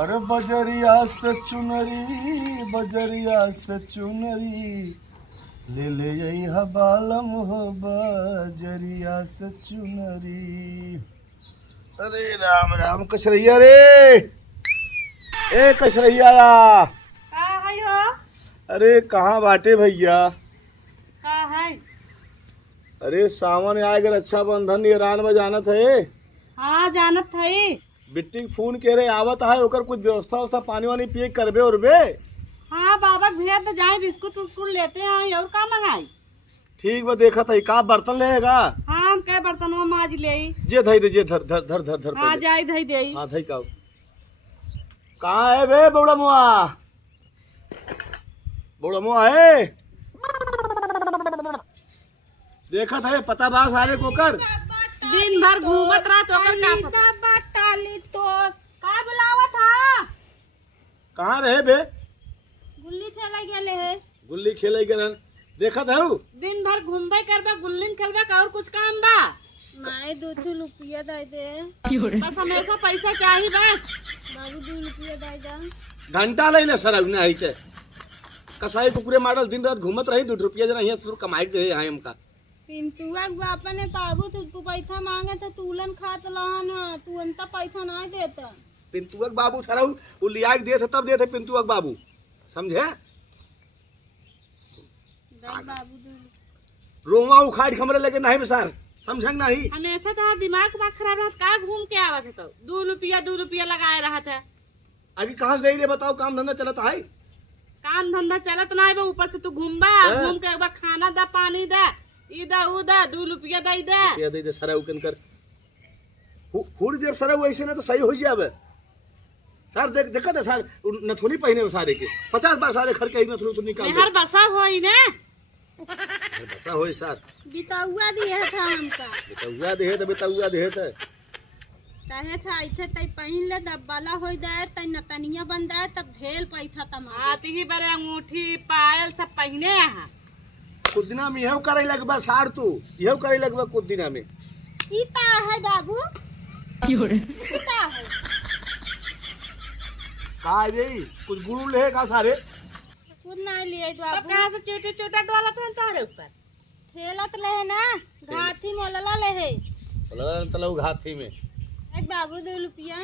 अरे बजरिया से चुनरी, बजरिया से चुनरी, ले ले यही हबालम हो बजरिया से चुनरी। अरे राम राम कचरैया रे, ए कचरैया। का है हो? अरे कहाँ बाटे भैया? का है? अरे सावन आए अगर अच्छा बंधन ईरान में जानत है। हाँ जानत है। बिट्टी फोन के रे आवत है, ओकर कुछ व्यवस्था पानी वानी पिए करबे उरबे। हाँ बाबा भेज तो जाए, बिस्कुट उस्कुट लेते हैं और का मंगाई। ठीक बा, देखा था का बर्तन लेगा। हाँ हम के बर्तन में माज ले। जे धई दे, जे धर धर धर धर धर हाँ जाई धई दे। हाँ धई का कहाँ है बे बौड़ा मुआ? बौड़ा मुआ है, देखा था पता बा सारे कोकर दिन भर घूमत रहा तो का बुलावा था? कहाँ रहे बे? गुल्ली खेला गेले है। गुल्ली खेले के रहन, देखा था दिन भर घूमबे करबा, गुल्ली खेलबा का और कुछ काम बा? माए 2 रुपया दे दे। बस हमेशा पैसा चाहिए बस। बाबू 2 रुपया दे दे। घंटा ले ले सर नहीं के कसाई कुकुरे मॉडल दिन रात घूमत रही, 2 रुपया जना यहाँ शुरू कमाई दे है हमका। पिंटुआ बापा ने बाबू तू पैसा मांगे तो तूलन खात लहन है, तू अंता पैसा नहीं देता। पिंतुअक बाबू सर वो लिया के देते तब देते पिंतुअक बाबू, समझे? बाबू रोमा उखाड़ खमरे लेके नहीं सर, समझे नहीं? हमेशा तो दिमाग खराब रहा, का घूम के आवत है तो 2 रुपया लगाए रहा था। आगे कहाँ से दे बताओ, काम धंधा चलता है? काम धंधा चलत ना है, ऊपर से तू घूमबा, घूम के एक बार खाना दा पानी दा, इदा उदा 2 रुपया दे दे सर उकन कर हुड़ देव सर वैसे ना तो सही हो जावे सर। देखा था सर नथुनी पहने सारे के 50 बार सारे खर के नथुनी तो निकाल हर बसा होई ने बसा होई सर। बिताउआ दिए था हमका, बिताउआ दे तो बिताउआ दे तो तहे था ऐसे तई पहन ले दब्बाला हो जाए तई नतनिया बन जाए तब ढेल पैसा तमा आती ही बरे अंगूठी पायल सब पहने यहाँ। कुछ दिना में यह करे लगबा सार, तू यह करे लगबा कुछ दिना में। सीता है बाबू, सीता है का रे कुछ गुरु ले का सारे कुछ नहीं लिए अब बाबू। कहाँ से चोटे चोटा डोला था तारे ऊपर खेलत ले ना घाटी मोलला ले है तलऊ घाटी में। एक बाबू 2 रुपया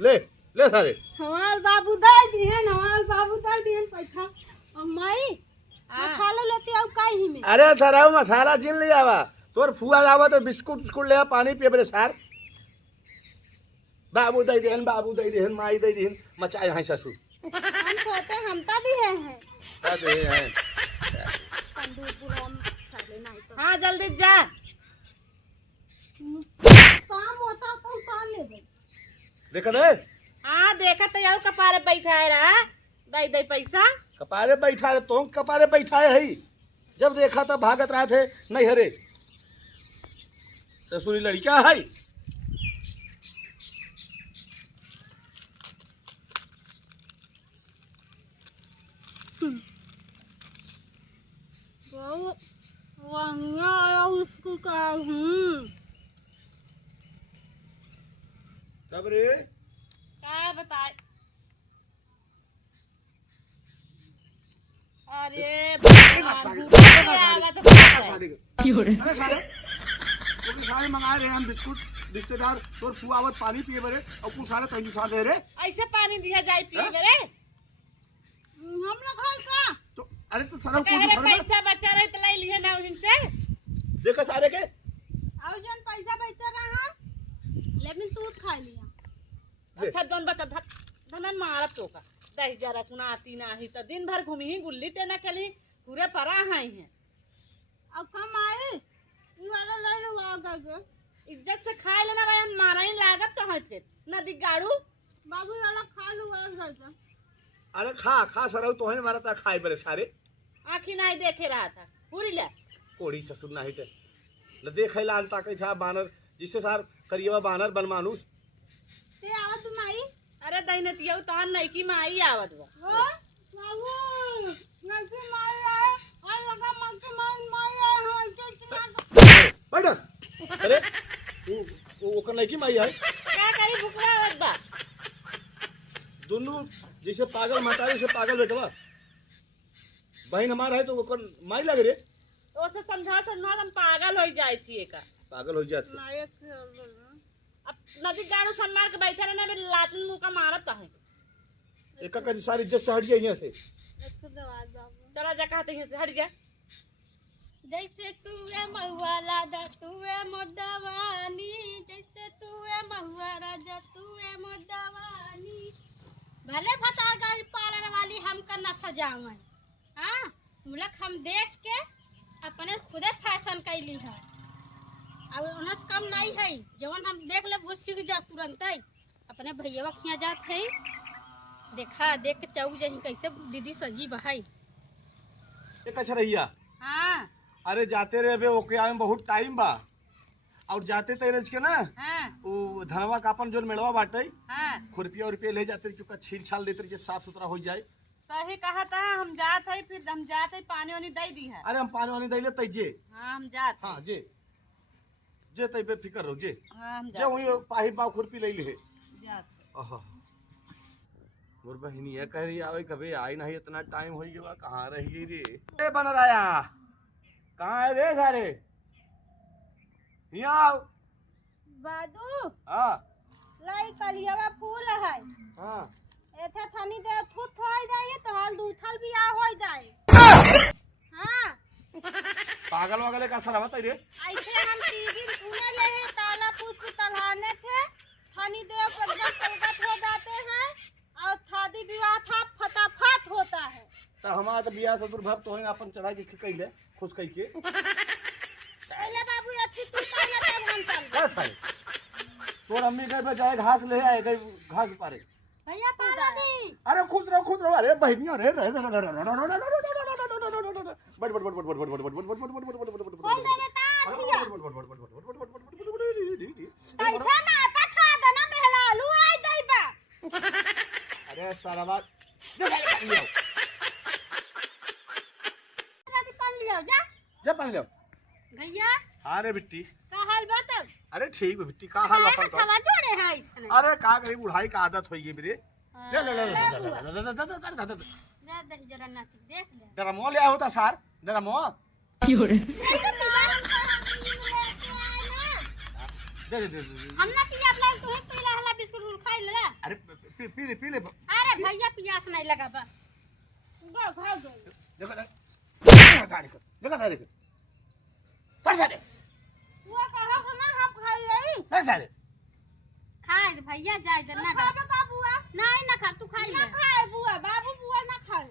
ले ले सारे हमार बाबू दे दिए, हमार बाबू दे दिए पैसा। और माई मैं खा लो लेती आऊ काई में। अरे सर मसाला जिन ले आवा, तोर फुआ आवा तो बिस्कुट उस्कुट ले आ, पानी पिए बरे सर। बाबू दे देहन, बाबू दे देहन, माई दे देहन, मचाए हैं ससुर। हम सोते हमता दिए हैं का दे हैं तंदूर पुराम साले नहीं तो हाँ जल्दी जा। काम होता तो उतार ले दे। देखा दे हाँ देखा तो यार कपारे बैठा है रहा, दे दे पैसा। कपारे बैठा है तो कपारे बैठा है ही। जब देखा तब भागत रहे थे नहीं हरे ससुरी लड़का है। वहाँ आया उसको का तब रे क्या बताए? अरे सारे मंगाए रहे हम बिस्कुट, रिश्तेदार तोर फुआवत पानी पिए बरे और कुछ सारे तंजू छा दे रे। ऐसे पानी दिया जाए पिए बरे हम ना खाल का तो अरे तो सरव कह रहे पैसा बचा रहे तो ले लिए ना उनसे। देखा सारे के और जन पैसा बचा रहा लेकिन तू खा लिया। अच्छा दोन बता धन मारा तो का दही जरा कुना आती ना ही तो दिन भर घूमी ही गुल्ली टेना खेली पूरे परा हाई है। अब कम आए ये वाला ले लो आगा के इज्जत से खाए लेना भाई, हम मारा ही लागत तो हटे नदी गाड़ू बाबू वाला खा लो आगा के। अरे खा खा सरव तो है मारा था खाए बरे सारे। आँखी नहीं देखे रहा था पूरी ले कोड़ी ससुर नहीं थे न देखे लाल ताके छा बानर जिससे सार करिएवा बानर बन मानुस ते आवा तुम आई। अरे दहीने तिया तो नहीं की माई आवत बा वो बाबू नकी मार आए और लगा मक्के मार आए हां बैठ। अरे वो नहीं की माई है क्या करी के भुकला आवत बा। दोनों जैसे पागल मतारी से पागल बेटवा बहन हमारा है तो वो कौन माई लग रे ओसे समझा हम पागल हो जाए छिए का। पागल हो जाते नायक से बोल रहा अब नदी गाड़ो सन मार के बैठे रहना बे लातन मुंह का मारत है। एक का सारी इज्जत से हट गई यहाँ से एक दवा बाबू चला जा कहते हैं से हट गया। जैसे तू है महुआ लादा तू है मोडवानी जैसे तू है महुआ राजा तू है मोडवानी भले फता गाड़ी पालन वाली हमका न सजावन हाँ मुलक हम देख के अपने खुदे फैशन कैली है अब उनस कम नहीं है जवन हम देख ले वो सीख जा तुरंत ही अपने भैया खिया जात है देखा देख के चौक जही कैसे दीदी सजी बहाई एक अच्छा रहिया हां अरे जाते रहे बे ओके आए में बहुत टाइम बा और जाते तेरज के ना हां वो धनवा का अपन जो मेड़वा बाटे हां खुरपिया उरपिया ले जाते चुका छील छाल देते रहे साफ सुथरा हो जाए। सही कहा था हम जात है फिर हम जात है पानी वानी दे दी है। अरे हम पानी वानी दैले तैजे हां हम जात हाँ जे जे तै बेफिक्र रहो जे हां हम जे जात वही पाही बाव खुरपी ले ले जात आहा मोर बहिनी ये कह रही आवे कभी आई नहीं इतना टाइम हो गया कहाँ रह गई रे ए बन राया कहाँ है रे सारे यहाँ आओ बादू हाँ लाई कलियावा फूल है हाँ एथे थनी दे थुत होई जाए तो हाल दूथल भी आ होई जाए हां पागल वागल का सलाह बता रे ऐसे हम टीवी सुने ले हैं ताला पुष्प तलहाने थे थनी दे पर कलगत हो जाते हैं और शादी विवाह था फटाफट होता है तो हमारा तो बियाह से दुर्भव तो अपन चढ़ा के कैले खुश कह के पहले बाबू अच्छी तू ताला तब हम चल बस है तोर अम्मी घर पे जाए घास ले आए गई घास पारे भैया पाला दी अरे खुश रहो अरे बहनियों रे but but but but but but but but but but but but but बोल दे बेटा थिया ऐठा ना आता था दना मेहलालू आई जाइबा अरे सारा बात पानी लियो जा जा पानी ले भैया अरे बिट्टी का हाल बात अरे ठीक है बिट्टी का हाल अपन तो खवा जोड़े है इसने अरे का करी बुढ़ाई का आदत होई है मेरे ले ले ले जा दे जरा नाती देख ले जरा मोह ले होता सार जरा मोह दे दे हम ना पिया ला तू ही पीला हला बिस्कुट खाई ले अरे पी ले अरे भैया पियास नहीं लगा बा गो भाग गो जगह साड़ी को जगह साड़ी को पर साड़ी वो कहा ना हम खाई रही पर साड़ी खाए दे भैया जाए दे ना खाबे का बुआ नहीं ना खा तू खाई ले ना खाए बुआ बाबू बुआ ना खाए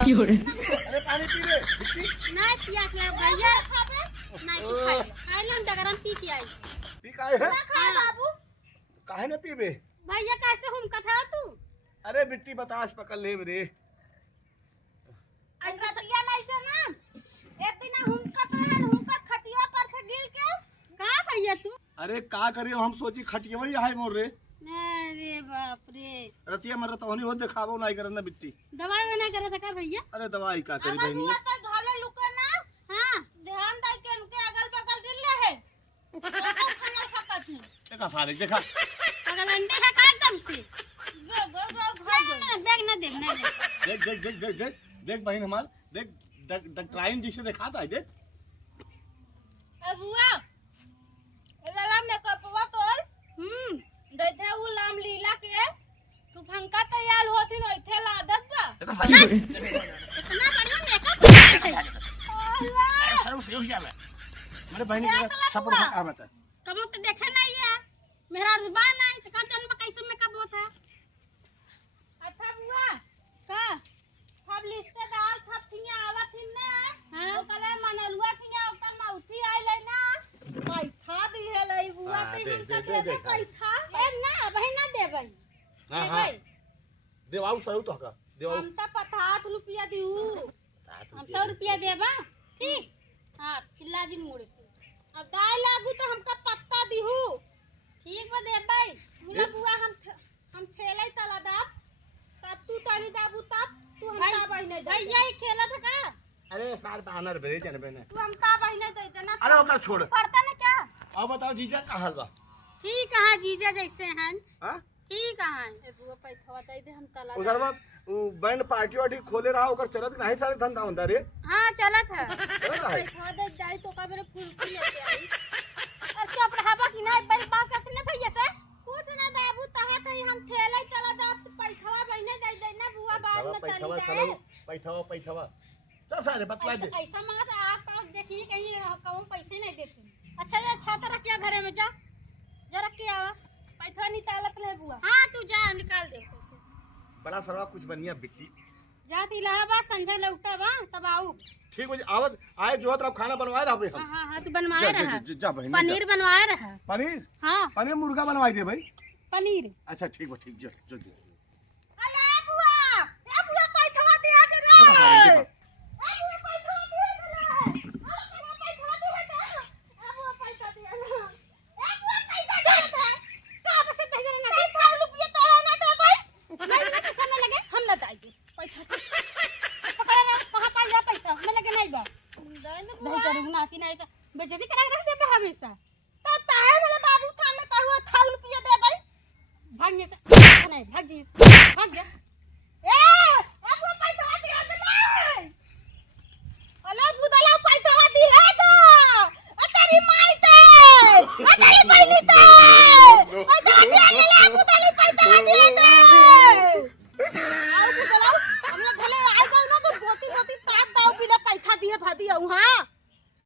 अरे पानी पी ले बिट्टी नहीं पियास लगा भैया खाबे नहीं तू खाई खाई ले डगरम पी के आई पी काहे है ना खाए बाबू काहे न पीबे भैया कैसे हम कथा तू अरे बिट्टी बतास पकड़ ले रे ऐसा पिया नहीं से ना इतना हुमकत रहन हुमकत खतिया पर से गिर के का भैया तू अरे का करियो हम सोची खटिए वही हाय मोर रे अरे बाप रे रतिया मर तो होनी हो देखाबो नहीं करन ना बिट्टी दवाई में नहीं करे था का भैया अरे दवाई का करी बहनी तो घाले लुके ना हां ध्यान दे के उनके अगल बगल दिल रहे तो खाना सकत है देखा सारे देखा अगल अंडे है का एकदम से गो गो गो भाई बैग ना देख ना देख देख देख देख देख देख बहन हमार देख डॉक्टराइन जिसे दिखाता है देख बुआ एला मेकअपवा तोर दैथे उ लाम लीला के तू फंका तैयार होथिन ओइथे लादत बा देखा सारे इतना बढ़िया मेकअप अल्लाह सर उसे हो जावे मेरे बहन का सपोर्ट का मत कबो तो देखे नहीं है मेरा जुबान नहीं तो का जन्म कैसे मेकअप होता अच्छा बुआ का सब लिस्टे डाल सब थिया आवत हिन ने हां ओ कले मनलुआ थिया ओकर माउथी आइ ले ना पैसा दी है लई बुआ पे हम का देबे पैसा ए ना बहिन ना देबे हां हां देवाऊ सरू तो का देवाऊ हम त 50 रुपया दिउ हम 100 रुपया देबा ठीक हां किल्ला जिन मोड़ अब दाई लागू तो हमका पत्ता दिहु ठीक बा देबे बुला बुआ हम खेलै तला दाब तब तू ताली दाबू तब तू हमका बहिने दे भैया ही खेला था का अरे सार बानर भेजे जनबे ने तू हमका बहिने दे देना अरे ओकर छोड़ पड़ता ना क्या अब बताओ जीजा का हाल बा ठीक है जीजा जैसे हैं हां ठीक है ए बुआ पैसा दे दे हम तला उधर में बैंड पार्टी वार्टी खोले रहा ओकर चलत नहीं सारे धंधा होता रे हाँ चलत है चल रहा है पैसा दे जाई तो का मेरे फूल की लेके आई अच्छा अब रहा कि नहीं बड़ी बात करने भैया से कुछ ना बाबू तहे तही हम ठेले चला जा पैसा बहने दे देना बुआ बाद में तली दे पैसा चल सारे बतला दे ऐसा मत आप पड़ोस देखिए कहीं कम पैसे नहीं देते अच्छा तो रख घरे में जा जा रख के आवा पैसा निकालत ले बुआ हाँ तू जा निकाल दे पैसे बड़ा सरवा कुछ बनिया बिकती जात इलाहाबाद संजय लौटा बा तब आऊ ठीक हो आवत आए जो तरफ खाना बनवाए रहा भाई हम हाँ तू बनवाए रहा जा बहन पनीर बनवाए रहा पनीर हाँ पनीर मुर्गा बनवाई दे भाई पनीर अच्छा ठीक बा ठीक जो अले बुआ पैसा दे दे बेइज्जती करा रख दे हमेशा तो ताहे वाला बाबू थाने कहू थाल रुपया दे भाई भाग जे से नहीं भाग जी भाग जा अब वो पैसा दे दे अले बुदला पैसा दे दे तेरी माई ते तेरी बहनी ते